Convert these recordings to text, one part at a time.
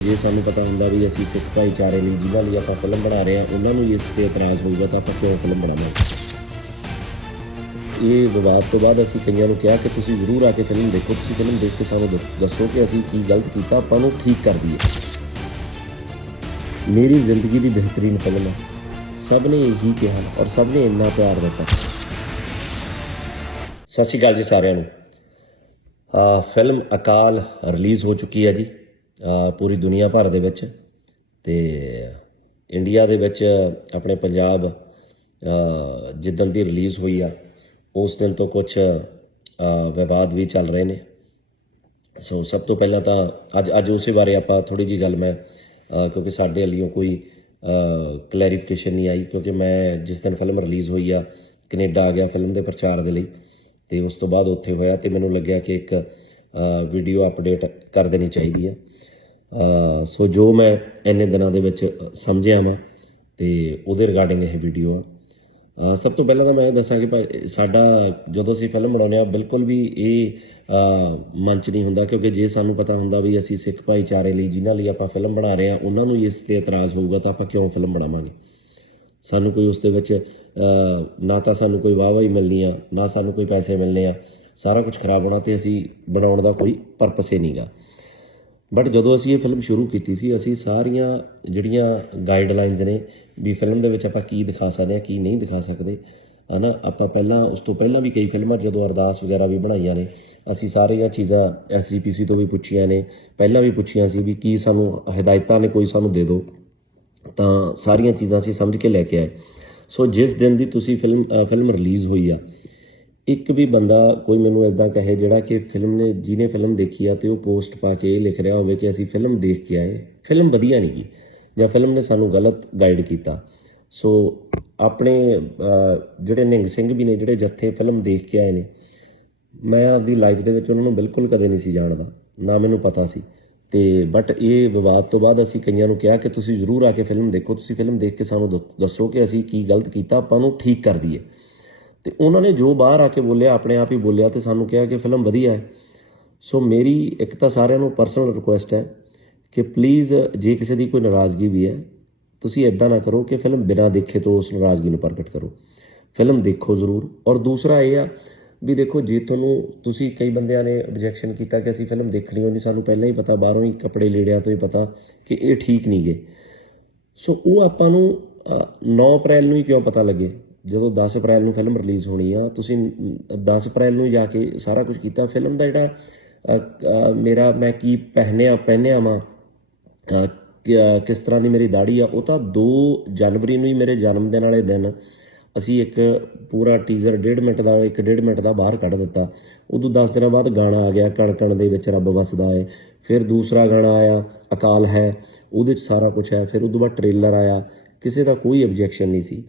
ਜੇ ਸਾਨੂੰ ਪਤਾ ਹੁੰਦਾ ਵੀ ਅਸੀਂ ਸਿੱਖ ਭਾਈਚਾਰੇ ਲਈ ਜਿਹਨਾਂ ਲਈ ਆਪਾਂ ਫਿਲਮ ਬਣਾ ਰਹੇ ਹਾਂ, ਉਹਨਾਂ ਨੂੰ ਇਸ ਤੇ ਇਤਰਾਜ਼ ਹੋਊਗਾ ਤਾਂ ਆਪਾਂ ਕਿਉਂ ਫਿਲਮ ਬਣਾਵਾਂਗੇ ਇਹ ਵਿਵਾਦ ਤੋਂ ਬਾਅਦ ਅਸੀਂ ਕਈਆਂ ਨੂੰ ਕਿਹਾ ਕਿ ਤੁਸੀਂ ਜ਼ਰੂਰ ਆ ਕੇ ਫਿਲਮ ਦੇਖੋ, ਤੁਸੀਂ ਫਿਲਮ ਦੇਖ ਕੇ ਸਾਨੂੰ ਦ- ਦੱਸੋ ਕਿ ਅਸੀਂ ਕੀ ਗਲਤ ਕੀਤਾ, ਆਪਾਂ ਨੂੰ ਠੀਕ ਕਰ ਦਈਏ। ਮੇਰੀ ਜ਼ਿੰਦਗੀ ਦੀ ਬਿਹਤਰੀਨ ਫਿਲਮ ਹੈ। ਸਭ ਨੇ ਇਹੀ ਕਿਹਾ ਔਰ ਸਭ ਨੇ ਇੰਨਾ ਪਿਆਰ ਦਿੱਤਾ। ਸਤਿ ਸ਼੍ਰੀ ਅਕਾਲ ਜੀ ਸਾਰਿਆਂ ਨੂੰ। ਫਿਲਮ ਅਕਾਲ ਰਿਲੀਜ਼ ਹੋ ਚੁੱਕੀ ਹੈ ਜੀ। ਪੂਰੀ ਦੁਨੀਆ ਭਰ ਦੇ ਵਿੱਚ ਤੇ ਇੰਡੀਆ ਦੇ ਵਿੱਚ ਆਪਣੇ ਪੰਜਾਬ ਅ, ਜਿੱਦਣ ਦੀ ਰਿਲੀਜ਼ ਹੋਈ ਆ ਉਸ ਦਿਨ ਤੋਂ ਕੁਝ ਵਿਵਾਦ ਵੀ ਚੱਲ ਰਹੇ ਨੇ। ਸੋ ਸਭ ਤੋਂ ਪਹਿਲਾਂ ਤਾਂ ਅੱਜ ਅੱਜ ਉਸੇ ਬਾਰੇ ਆਪਾਂ ਥੋੜੀ ਜੀ ਗੱਲ ਮੈਂ ਕਿਉਂਕਿ ਸਾਡੇ ਵੱਲੋਂ ਕੋਈ ਕਲੈਰੀਫਿਕੇਸ਼ਨ ਨਹੀਂ ਆਈ ਕਿਉਂਕਿ ਮੈਂ ਜਿਸ ਦਿਨ ਫਿਲਮ ਰਿਲੀਜ਼ ਹੋਈ ਆ ਕੈਨੇਡਾ ਆ ਗਿਆ ਫਿਲਮ ਦੇ ਪ੍ਰਚਾਰ ਦੇ ਲਈ ਤੇ ਉਸ ਤੋਂ ਬਾਅਦ ਉੱਥੇ ਹੋਇਆ ਤੇ ਮੈਨੂੰ ਲੱਗਿਆ ਕਿ ਇੱਕ ਵੀਡੀਓ ਅਪਡੇਟ ਕਰ ਦੇਣੀ ਚਾਹੀਦੀ ਹੈ ਸੋ ਜੋ ਮੈਂ ਇੰਨੇ ਦਿਨਾਂ ਦੇ ਵਿੱਚ ਸਮਝਿਆ ਮੈਂ ਤੇ ਉਹਦੇ ਰਿਗਾਰਡਿੰਗ ਇਹ ਵੀਡੀਓ ਆ। ਸਭ ਤੋਂ ਪਹਿਲਾਂ ਤਾਂ ਮੈਂ ਇਹ ਦੱਸਾਂ ਕਿ ਭਾਈ, ਸਾਡਾ ਜਦੋਂ ਅਸੀਂ ਫਿਲਮ ਬਣਾਉਂਦੇ ਆ ਬਿਲਕੁਲ ਵੀ ਇਹ ਮੰਚ ਨਹੀਂ ਹੁੰਦਾ ਕਿਉਂਕਿ ਜੇ ਸਾਨੂੰ ਪਤਾ ਹੁੰਦਾ ਵੀ ਅਸੀਂ ਸਿੱਖ ਭਾਈਚਾਰੇ ਲਈ ਜਿਨ੍ਹਾਂ ਲਈ ਆਪਾਂ ਫਿਲਮ ਬਣਾ ਰਹੇ ਆ ਉਹਨਾਂ ਨੂੰ ਇਸ ਤੇ ਇਤਰਾਜ਼ ਹੋਊਗਾ ਤਾਂ ਆਪਾਂ ਕਿਉਂ ਫਿਲਮ ਬਣਾਵਾਂਗੇ? ਸਾਨੂੰ ਕੋਈ ਉਸ ਦੇ ਵਿੱਚ ਨਾ ਤਾਂ ਸਾਨੂੰ ਕੋਈ ਵਾਹਵਾਹੀ ਮਿਲਣੀ ਆ, ਨਾ ਸਾਨੂੰ ਕੋਈ ਪੈਸੇ ਮਿਲਣੇ ਆ, ਸਾਰਾ ਕੁਝ ਖਰਾਬ ਹੋਣਾ ਤੇ ਅਸੀਂ ਬਣਾਉਣ ਦਾ ਕੋਈ ਪਰਪਸ ਹੀ ਨਹੀਂਗਾ ਬਟ ਜਦੋਂ ਅਸੀਂ ਇਹ ਫਿਲਮ ਸ਼ੁਰੂ ਕੀਤੀ ਸੀ, ਅਸੀਂ ਸਾਰੀਆਂ ਜਿਹੜੀਆਂ ਗਾਈਡਲਾਈਨਸ ਨੇ ਵੀ ਫਿਲਮ ਦੇ ਵਿੱਚ ਆਪਾਂ ਕੀ ਦਿਖਾ ਸਕਦੇ ਹਾਂ, ਕੀ ਨਹੀਂ ਦਿਖਾ ਸਕਦੇ, ਹਨਾ? ਆਪਾਂ ਪਹਿਲਾਂ, ਉਸ ਤੋਂ ਪਹਿਲਾਂ ਵੀ ਕਈ ਫਿਲਮਾਂ ਜਦੋਂ ਅਰਦਾਸ ਵਗੈਰਾ ਵੀ ਬਣਾਈਆਂ ਨੇ, ਅਸੀਂ ਸਾਰੀਆਂ ਚੀਜ਼ਾਂ ਐਸਜੀਪੀਸੀ ਤੋਂ ਵੀ ਪੁੱਛੀਆਂ ਨੇ, ਪਹਿਲਾਂ ਵੀ ਪੁੱਛੀਆਂ ਸੀ ਵੀ ਕੀ ਸਾਨੂੰ ਹਦਾਇਤਾਂ ਨੇ, ਕੋਈ ਸਾਨੂੰ ਦੇ ਦਿਓ ਤਾਂ ਸਾਰੀਆਂ ਚੀਜ਼ਾਂ ਅਸੀਂ ਸਮਝ ਕੇ ਲੈ ਕੇ ਆਏ। ਸੋ ਜਿਸ ਦਿਨ ਦੀ ਤੁਸੀਂ ਫਿਲਮ ਫਿਲਮ ਰਿਲੀਜ਼ ਹੋਈ ਆ ਇੱਕ ਵੀ ਬੰਦਾ ਕੋਈ ਮੈਨੂੰ ਇਦਾਂ ਕਹੇ ਜਿਹੜਾ ਕਿ ਫਿਲਮ ਨੇ ਜਿਹਨੇ ਫਿਲਮ ਦੇਖੀ ਆ ਤੇ ਉਹ ਪੋਸਟ ਪਾ ਕੇ ਇਹ ਲਿਖ ਰਿਹਾ ਹੋਵੇ ਕਿ ਅਸੀਂ ਫਿਲਮ ਦੇਖ ਕੇ ਆਏ। ਫਿਲਮ ਵਧੀਆ ਨਹੀਂ ਗਈ ਜਾਂ ਫਿਲਮ ਨੇ ਸਾਨੂੰ ਗਲਤ ਗਾਈਡ ਕੀਤਾ। ਸੋ ਆਪਣੇ ਜਿਹੜੇ ਨਿੰਗ ਸਿੰਘ ਵੀ ਨੇ, ਜਿਹੜੇ ਜੱਥੇ ਫਿਲਮ ਦੇਖ ਕੇ ਆਏ ਨੇ, ਮੈਂ ਆਪਦੀ ਲਾਈਫ ਦੇ ਵਿੱਚ ਉਹਨਾਂ ਨੂੰ ਬਿਲਕੁਲ ਕਦੇ ਨਹੀਂ ਸੀ ਜਾਣਦਾ। ਨਾ ਮੈਨੂੰ ਪਤਾ ਸੀ। ਤੇ ਬਟ ਇਹ ਵਿਵਾਦ ਤੋਂ ਬਾਅਦ ਅਸੀਂ ਕਈਆਂ ਨੂੰ ਕਿਹਾ ਕਿ ਤੁਸੀਂ ਜ਼ਰੂਰ ਆ ਕੇ ਫਿਲਮ ਦੇਖੋ। ਤੁਸੀਂ ਫਿਲਮ ਦੇਖ ਕੇ ਸਾਨੂੰ ਦ- ਦੱਸੋ ਕਿ ਅਸੀਂ ਕੀ ਗਲਤ ਕੀਤਾ। ਆਪਾਂ ਨੂੰ ਠੀਕ ਕਰ ਦਈਏ। ਤੇ ਉਹਨਾਂ ਨੇ ਜੋ ਬਾਹਰ ਆ ਕੇ ਬੋਲਿਆ ਆਪਣੇ ਆਪ ਹੀ ਬੋਲਿਆ ਤੇ ਸਾਨੂੰ ਕਿਹਾ ਕਿ ਫਿਲਮ ਵਧੀਆ ਹੈ। ਸੋ ਮੇਰੀ ਇੱਕ ਤਾਂ ਸਾਰਿਆਂ ਨੂੰ ਪਰਸਨਲ ਰਿਕੁਐਸਟ ਹੈ ਕਿ ਪਲੀਜ਼ ਜੇ ਕਿਸੇ ਦੀ ਕੋਈ ਨਾਰਾਜ਼ਗੀ ਵੀ ਹੈ ਤੁਸੀਂ ਇਦਾਂ ਨਾ ਕਰੋ ਕਿ ਫਿਲਮ ਬਿਨਾਂ ਦੇਖੇ ਤੋਂ ਉਸ ਨਾਰਾਜ਼ਗੀ ਨੂੰ ਪ੍ਰਗਟ ਕਰੋ। ਫਿਲਮ ਦੇਖੋ ਜ਼ਰੂਰ। ਔਰ ਦੂਸਰਾ ਇਹ ਆ ਵੀ ਦੇਖੋ ਜੇ ਤੁਹਾਨੂੰ ਤੁਸੀਂ ਕਈ ਬੰਦਿਆਂ ਨੇ ਆਬਜੈਕਸ਼ਨ ਕੀਤਾ ਕਿ ਅਸੀਂ ਫਿਲਮ ਦੇਖਣੀ ਹੋਣੀ ਸਾਨੂੰ ਪਹਿਲਾਂ ਹੀ ਪਤਾ ਬਾਹਰੋਂ ਹੀ ਕੱਪੜੇ ਲੀੜਿਆਂ ਤੋਂ ਹੀ ਪਤਾ ਕਿ ਇਹ ਠੀਕ ਨਹੀਂ ਗਏ ਸੋ ਉਹ ਆਪਾਂ ਨੂੰ ਅ, 9 ਅਪ੍ਰੈਲ ਨੂੰ ਹੀ ਕਿਉਂ ਪਤਾ ਲੱਗੇ? ਜਦੋਂ 10 ਅਪ੍ਰੈਲ ਨੂੰ ਫਿਲਮ ਰਿਲੀਜ਼ ਹੋਣੀ ਆ ਤੁਸੀਂ ਅਮ, 10 ਅਪ੍ਰੈਲ ਨੂੰ ਜਾ ਕੇ ਸਾਰਾ ਕੁਝ ਕੀਤਾ। ਫਿਲਮ ਦਾ ਜਿਹੜਾ ਮੇਰਾ ਮੈਂ ਕੀ ਪਹਿਨਿਆ ਪਹਿਨਿਆ ਵਾਂ ਕਿਸ ਤਰ੍ਹਾਂ ਦੀ ਮੇਰੀ ਦਾੜੀ ਆ ਉਹ ਤਾਂ 2 ਜਨਵਰੀ ਨੂੰ ਹੀ ਮੇਰੇ ਜਨਮ ਦਿਨ ਵਾਲੇ ਦਿਨ ਅਸੀਂ ਇੱਕ ਪੂਰਾ ਟੀਜ਼ਰ 1.5 ਮਿੰਟ ਦਾ 1.5 ਮਿੰਟ ਦਾ ਬਾਹਰ ਕੱਢ ਦਿੱਤਾ। ਉਦੋਂ 10 ਦਿਨਾਂ ਬਾਅਦ ਗਾਣਾ ਆ ਗਿਆ ਕਣਕਣ ਦੇ ਵਿੱਚ ਰੱਬ ਵਸਦਾ ਏ। ਫਿਰ ਦੂਸਰਾ ਗਾਣਾ ਆਇਆ ਅਕਾਲ ਹੈ ਉਹਦੇ 'ਚ ਸਾਰਾ ਕੁਝ ਹੈ। ਫਿਰ ਉਦੋਂ ਬਾਅਦ ਟ੍ਰੇਲਰ ਆਇਆ ਕਿਸੇ ਦਾ ਕੋਈ ਆਬਜੈਕਸ਼ਨ ਨਹੀਂ ਸੀ।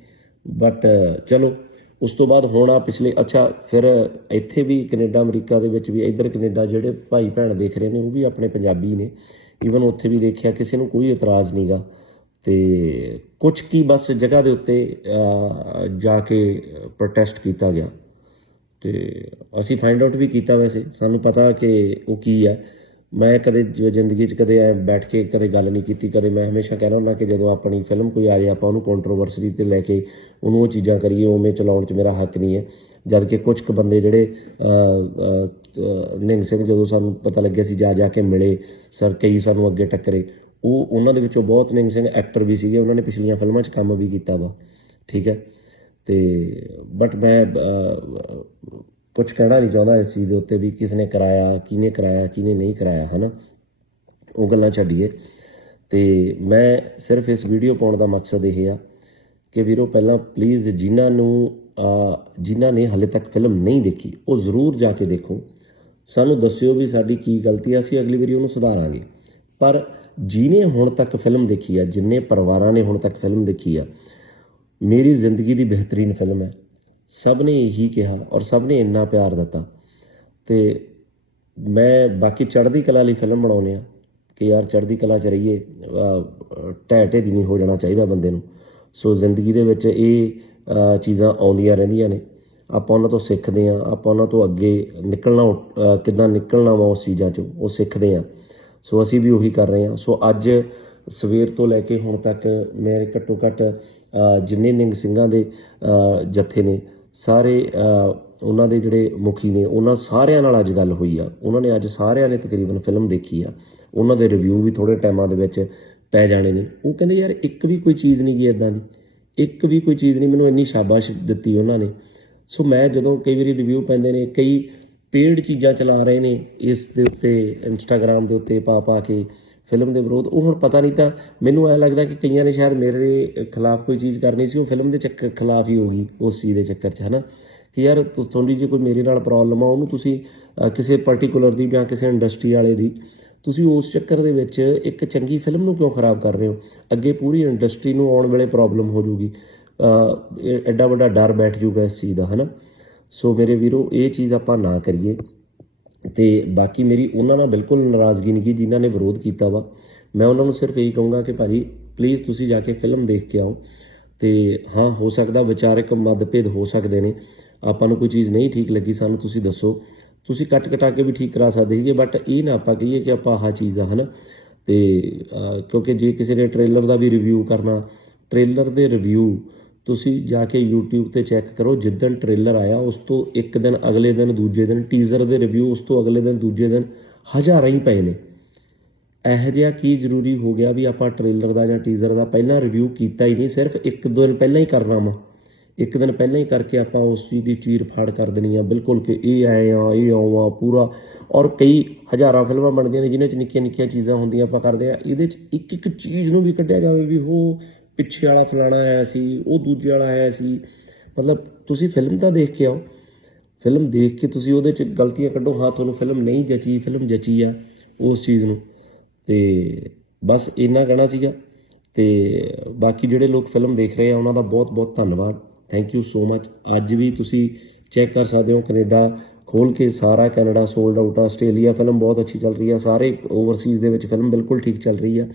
ਬਟ uh, ਚਲੋ, ਉਸ ਤੋਂ ਬਾਅਦ ਹੋਣਾ ਪਿਛਲੇ, ਅੱਛਾ, ਫਿਰ ਇੱਥੇ ਵੀ ਕੈਨੇਡਾ, ਅਮਰੀਕਾ ਦੇ ਵਿੱਚ ਵੀ ਇੱਧਰ ਕੈਨੇਡਾ ਜਿਹੜੇ ਭਾਈ ਭੈਣ ਦੇਖ ਰਹੇ ਨੇ, ਉਹ ਵੀ ਆਪਣੇ ਪੰਜਾਬੀ ਨੇ। ਈਵਨ ਉੱਥੇ ਵੀ ਦੇਖਿਆ, ਕਿਸੇ ਨੂੰ ਕੋਈ ਇਤਰਾਜ਼ ਨਹੀਂਗਾ ਤੇ ਕੁਝ ਕੀ ਬਸ ਜਗ੍ਹਾ ਦੇ ਉੱਤੇ ਜਾ ਕੇ ਪ੍ਰੋਟੈਸਟ ਕੀਤਾ ਗਿਆ। ਤੇ ਅਸੀਂ ਫਾਈਂਡ ਆਊਟ ਵੀ ਕੀਤਾ ਵੈਸੇ। ਸਾਨੂੰ ਪਤਾ ਕਿ ਉਹ ਕੀ ਹੈ। ਮੈਂ ਕਦੇ ਜ਼ਿੰਦਗੀ 'ਚ ਕਦੇ ਐ ਬੈਠ ਕੇ ਕਦੇ ਗੱਲ ਨਹੀਂ ਕੀਤੀ, ਕਦੇ ਮੈਂ ਹਮੇਸ਼ਾ ਕਹਿਣਾ ਹੁੰਦਾ ਕਿ ਜਦੋਂ ਆਪਣੀ ਫਿਲਮ ਕੋਈ ਆ ਜਾਏ ਆਪਾਂ ਉਹਨੂੰ ਕੰਟਰੋਵਰਸੀ ਤੇ ਲੈ ਕੇ ਉਹਨੂੰ ਉਹ ਚੀਜ਼ਾਂ ਕਰੀਏ, ਉਵੇਂ ਚਲਾਉਣ 'ਚ ਮੇਰਾ ਹੱਕ ਨਹੀਂ ਹੈ। ਜਦ ਕਿ ਕੁਝ ਕੁ ਬੰਦੇ ਜਿਹੜੇ ਨਿੰਗ ਸਿੰਘ ਜਦੋਂ ਸਾਨੂੰ ਪਤਾ ਲੱਗਿਆ ਸੀ ਜਾ ਜਾ ਕੇ ਮਿਲੇ, ਸਰ ਕਈ ਸਾਨੂੰ ਅੱਗੇ ਟੱਕਰੇ, ਉਹ ਉਹਨਾਂ ਦੇ ਵਿੱਚੋਂ ਬਹੁਤ ਨਿੰਗ ਸਿੰਘ ਐਕਟਰ ਵੀ ਸੀਗੇ, ਉਹਨਾਂ ਨੇ ਪਿਛਲੀਆਂ ਫਿਲਮਾਂ 'ਚ ਕੰਮ ਵੀ ਕੀਤਾ ਵਾ, ਠੀਕ ਹੈ? ਤੇ ਬਟ ਮੈਂ ਕੁਝ ਕਹਿਣਾ ਨਹੀਂ ਚਾਹੁੰਦਾ ਇਸ ਚੀਜ਼ ਦੇ ਉੱਤੇ ਵੀ ਕਿਸ ਨੇ ਕਰਾਇਆ, ਕਿਹਨੇ ਕਰਾਇਆ, ਕਿਹਨੇ ਨਹੀਂ ਕਰਾਇਆ, ਹਨਾ? ਉਹ ਗੱਲਾਂ ਛੱਡੀਏ। ਤੇ ਮੈਂ ਸਿਰਫ ਇਸ ਵੀਡੀਓ ਪਾਉਣ ਦਾ ਮਕਸਦ ਇਹ ਆ ਕਿ ਵੀਰੋ, ਪਹਿਲਾਂ ਪਲੀਜ਼ ਜਿਨ੍ਹਾਂ ਨੂੰ ਜਿਨ੍ਹਾਂ ਨੇ ਹਲੇ ਤੱਕ ਫਿਲਮ ਨਹੀਂ ਦੇਖੀ, ਉਹ ਜ਼ਰੂਰ ਜਾ ਕੇ ਦੇਖੋ। ਸਾਨੂੰ ਦੱਸਿਓ ਵੀ ਸਾਡੀ ਕੀ ਗਲਤੀ ਆ, ਅਸੀਂ ਅਗਲੀ ਵਾਰੀ ਉਹਨੂੰ ਸੁਧਾਰਾਂਗੇ। ਪਰ ਜਿਨੇ ਹੁਣ ਤੱਕ ਫਿਲਮ ਦੇਖੀ ਆ, ਜਿੰਨੇ ਪਰਿਵਾਰਾਂ ਨੇ ਹੁਣ ਤੱਕ ਫਿਲਮ ਦੇਖੀ ਆ, ਮੇਰੀ ਜ਼ਿੰਦਗੀ ਦੀ ਬਿਹਤਰੀਨ ਫਿਲਮ ਹੈ। ਸਭ ਨੇ ਇਹੀ ਕਿਹਾ ਔਰ ਸਭ ਨੇ ਇੰਨਾ ਪਿਆਰ ਦਿੱਤਾ। ਤੇ ਮੈਂ ਬਾਕੀ ਚੜ੍ਹਦੀ ਕਲਾ ਲਈ ਫਿਲਮ ਬਣਾਉਨੇ ਆ ਕਿ ਯਾਰ ਚੜ੍ਹਦੀ ਕਲਾ 'ਚ ਰਹੀਏ ਅਹ, ਢਹਿ ਢੇਰੀ ਨਹੀਂ ਹੋ ਜਾਣਾ ਚਾਹੀਦਾ ਬੰਦੇ ਨੂੰ। ਸੋ ਜ਼ਿੰਦਗੀ ਦੇ ਵਿੱਚ ਇਹ ਚੀਜ਼ਾਂ ਆਉਂਦੀਆਂ ਰਹਿੰਦੀਆਂ ਨੇ। ਆਪਾਂ ਉਹਨਾਂ ਤੋਂ ਸਿੱਖਦੇ ਆ ਆਪਾਂ ਉਹਨਾਂ ਤੋਂ ਅੱਗੇ ਨਿਕਲਣਾ ਕਿੱਦਾਂ ਨਿਕਲਣਾ ਵਾ ਉਸ ਚੀਜ਼ਾਂ 'ਚੋਂ ਉਹ ਸਿੱਖਦੇ ਆ ਸੋ ਅਸੀਂ ਵੀ ਉਹੀ ਕਰ ਰਹੇ ਹਾਂ। ਸੋ ਅੱਜ ਸਵੇਰ ਤੋਂ ਲੈ ਕੇ ਹੁਣ ਤੱਕ ਮੇਰੇ ਘੱਟੋ ਘੱਟ ਜਿੰਨੇ ਨਿੰਗ ਸਿੰਘਾਂ ਦੇ ਜੱਥੇ ਨੇ ਸਾਰੇ ਉਹਨਾਂ ਦੇ ਜਿਹੜੇ ਮੁਖੀ ਨੇ, ਉਹਨਾਂ ਸਾਰਿਆਂ ਨਾਲ ਅੱਜ ਗੱਲ ਹੋਈ ਆ। ਉਹਨਾਂ ਨੇ ਅੱਜ ਸਾਰਿਆਂ ਨੇ ਤਕਰੀਬਨ ਫਿਲਮ ਦੇਖੀ ਆ। ਉਹਨਾਂ ਦੇ ਰਿਵਿਊ ਵੀ ਥੋੜੇ ਟਾਈਮਾਂ ਦੇ ਵਿੱਚ ਪੈ ਜਾਣੇ ਨੇ। ਉਹ ਕਹਿੰਦੇ, ਯਾਰ, ਇੱਕ ਵੀ ਕੋਈ ਚੀਜ਼ ਨਹੀਂ ਗਈ ਇਦਾਂ ਦੀ। ਇੱਕ ਵੀ ਕੋਈ ਚੀਜ਼ ਨਹੀਂ, ਮੈਨੂੰ ਇੰਨੀ ਸ਼ਾਬਾਸ਼ ਦਿੱਤੀ ਉਹਨਾਂ ਨੇ। ਸੋ ਮੈਂ ਜਦੋਂ ਕਈ ਵਾਰੀ ਰਿਵਿਊ ਪੈਂਦੇ ਨੇ, ਕਈ ਪੇਡ ਚੀਜ਼ਾਂ ਚਲਾ ਰਹੇ ਨੇ, ਇਸ ਦੇ ਉੱਤੇ ਇੰਸਟਾਗ੍ਰam ਦੇ ਉੱਤੇ ਪਾ ਪਾ ਕੇ ਫਿਲਮ ਦੇ ਵਿਰੋਧ। ਉਹ ਹੁਣ ਪਤਾ ਨਹੀਂ ਤਾਂ ਮੈਨੂੰ ਐ ਲੱਗਦਾ ਕਿ ਕਈਆਂ ਨੇ ਸ਼ਾਇਦ ਮੇਰੇ ਖਿਲਾਫ ਕੋਈ ਚੀਜ਼ ਕਰਨੀ ਸੀ, ਉਹ ਫਿਲਮ ਦੇ ਚੱਕਰ ਖਿਲਾਫ ਹੀ ਹੋ ਗਈ ਉਸ ਚੀਜ਼ ਦੇ ਚੱਕਰ 'ਚ, ਹਨਾ? ਕਿ ਯਾਰ ਤੁਹਾਡੀ ਜੇ ਕੋਈ ਮੇਰੇ ਨਾਲ ਪ੍ਰੋਬਲਮ ਆ, ਉਹਨੂੰ ਤੁਸੀਂ ਕਿਸੇ ਪਾਰਟਿਕੂਲਰ ਦੀ ਜਾਂ ਕਿਸੇ ਇੰਡਸਟਰੀ ਵਾਲੇ ਦੀ, ਤੁਸੀਂ ਉਸ ਚੱਕਰ ਦੇ ਵਿੱਚ ਇੱਕ ਚੰਗੀ ਫਿਲਮ ਨੂੰ ਕਿਉਂ ਖਰਾਬ ਕਰ ਰਹੇ ਹੋ? ਅੱਗੇ ਪੂਰੀ ਇੰਡਸਟਰੀ ਨੂੰ ਆਉਣ ਵੇਲੇ ਪ੍ਰੋਬਲਮ ਹੋ ਜੂਗੀ। ਐਡਾ ਵੱਡਾ ਡਰ ਬੈਠ ਜੂਗਾ ਇਸ ਚੀਜ਼ ਦਾ, ਹਨਾ? ਸੋ ਮੇਰੇ ਵੀਰੋ, ਇਹ ਚੀਜ਼ ਆਪਾਂ ਨਾ ਕਰੀਏ। ਤੇ ਬਾਕੀ ਮੇਰੀ ਉਹਨਾਂ ਨਾਲ ਬਿਲਕੁਲ ਨਾਰਾਜ਼ਗੀ ਨਹੀਂ ਕੀ ਜਿਨ੍ਹਾਂ ਨੇ ਵਿਰੋਧ ਕੀਤਾ ਵਾ। ਮੈਂ ਉਹਨਾਂ ਨੂੰ ਸਿਰਫ ਇਹੀ ਕਹੂੰਗਾ ਕਿ ਭਾਜੀ ਪਲੀਜ਼ ਤੁਸੀਂ ਜਾ ਕੇ ਫਿਲਮ ਦੇਖ ਕੇ ਆਓ। ਤੇ ਹਾਂ, ਹੋ ਸਕਦਾ ਵਿਚਾਰਕ ਮਤਭੇਦ ਹੋ ਸਕਦੇ ਨੇ। ਆਪਾਂ ਨੂੰ ਕੋਈ ਚੀਜ਼ ਨਹੀਂ ਠੀਕ ਲੱਗੀ, ਸਾਨੂੰ ਤੁਸੀਂ ਦੱਸੋ। ਤੁਸੀਂ ਕੱਟ ਕਟਾ ਕੇ ਵੀ ਠੀਕ ਕਰਾ ਸਕਦੇ ਸੀਗੇ ਬਟ ਇਹ ਨਾ ਆਪਾਂ ਕਹੀਏ ਕਿ ਆਪਾਂ ਆਹ ਚੀਜ਼ ਆ, ਹਨਾ। ਤੇ ਕਿਉਂਕਿ ਜੇ ਕਿਸੇ ਨੇ ਟ੍ਰੇਲਰ ਦਾ ਵੀ ਰਿਵਿਊ ਕਰਨਾ ਟ੍ਰੇਲਰ ਦੇ ਰਿਵਿਊ ਤੁਸੀਂ ਜਾ ਕੇ YouTube ਤੇ ਚੈੱਕ ਕਰੋ, ਜਿੱਦਣ ਟ੍ਰੇਲਰ ਆਇਆ, ਉਸ ਤੋਂ ਇੱਕ ਦਿਨ, ਅਗਲੇ ਦਿਨ, ਦੂਜੇ ਦਿਨ ਟੀਜ਼ਰ ਦੇ ਰਿਵਿਊ ਉਸ ਤੋਂ ਅਗਲੇ ਦਿਨ, ਦੂਜੇ ਦਿਨ, ਹਜ਼ਾਰਾਂ ਹੀ ਪਏ ਨੇ। ਇਹੋ ਜਿਹਾ ਕੀ ਜ਼ਰੂਰੀ ਹੋ ਗਿਆ ਵੀ ਆਪਾਂ ਟ੍ਰੇਲਰ ਦਾ ਜਾਂ ਟੀਜ਼ਰ ਦਾ ਪਹਿਲਾਂ ਰਿਵਿਊ ਕੀਤਾ ਹੀ ਨਹੀਂ, ਸਿਰਫ ਇੱਕ ਦਿਨ ਪਹਿਲਾਂ ਹੀ ਕਰਨਾ ਵਾ। ਇੱਕ ਦਿਨ ਪਹਿਲਾਂ ਹੀ ਕਰਕੇ ਆਪਾਂ ਉਸ ਚੀਜ਼ ਦੀ ਚੀਰ ਫਾੜ ਕਰ ਦੇਣੀ ਆ, ਬਿਲਕੁਲ ਕਿ ਇਹ ਆਏ ਆ, ਇਹ ਆਵਾ ਪੂਰਾ। ਔਰ ਕਈ ਹਜ਼ਾਰਾਂ ਫਿਲਮਾਂ ਬਣਦੀਆਂ ਨੇ, ਜਿਨ੍ਹਾਂ 'ਚ ਨਿੱਕੀਆਂ ਨਿੱਕੀਆਂ ਚੀਜ਼ਾਂ ਹੁੰਦੀਆਂ ਆਪਾਂ ਕਰਦੇ ਆ, ਇਹਦੇ 'ਚ ਇੱਕ ਇੱਕ ਚੀਜ਼ ਨੂੰ ਵੀ ਕੱਢਿਆ ਜਾਵੇ ਵੀ ਉਹ ਪਿੱਛੇ ਵਾਲਾ ਫਲਾਣਾ ਆਇਆ ਸੀ, ਉਹ ਦੂਜੇ ਵਾਲਾ ਆਇਆ ਸੀ। ਮਤਲਬ ਤੁਸੀਂ ਫਿਲਮ ਤਾਂ ਦੇਖ ਕੇ ਆਓ। ਫਿਲਮ ਦੇਖ ਕੇ ਤੁਸੀਂ ਉਹਦੇ 'ਚ ਗਲਤੀਆਂ ਕੱਢੋ। ਹਾਂ, ਤੁਹਾਨੂੰ ਫਿਲਮ ਨਹੀਂ ਜਚੀ ਫਿਲਮ ਜਚੀ ਆ ਉਸ ਚੀਜ਼ ਨੂੰ। ਤੇ ਬਸ ਇੰਨਾ ਕਹਿਣਾ ਸੀਗਾ। ਤੇ ਬਾਕੀ ਜਿਹੜੇ ਲੋਕ ਫਿਲਮ ਦੇਖ ਰਹੇ ਆ, ਉਹਨਾਂ ਦਾ ਬਹੁਤ ਬਹੁਤ ਧੰਨਵਾਦ। ਥੈਂਕ ਯੂ ਸੋ ਮਚ ਅੱਜ ਵੀ ਤੁਸੀਂ ਚੈੱਕ ਕਰ ਸਕਦੇ ਹੋ ਕੈਨੇਡਾ ਖੋਲ ਕੇ। ਸਾਰਾ ਕੈਨੇਡਾ ਸੋਲਡ ਆਊਟ ਆ। ਆਸਟ੍ਰੇਲੀਆ ਫਿਲਮ ਬਹੁਤ ਅੱਛੀ ਚੱਲ ਰਹੀ ਆ। ਸਾਰੇ ਓਵਰਸੀਜ਼ ਦੇ ਵਿੱਚ ਫਿਲਮ ਬਿਲਕੁਲ ਠੀਕ ਚੱਲ ਰਹੀ ਆ।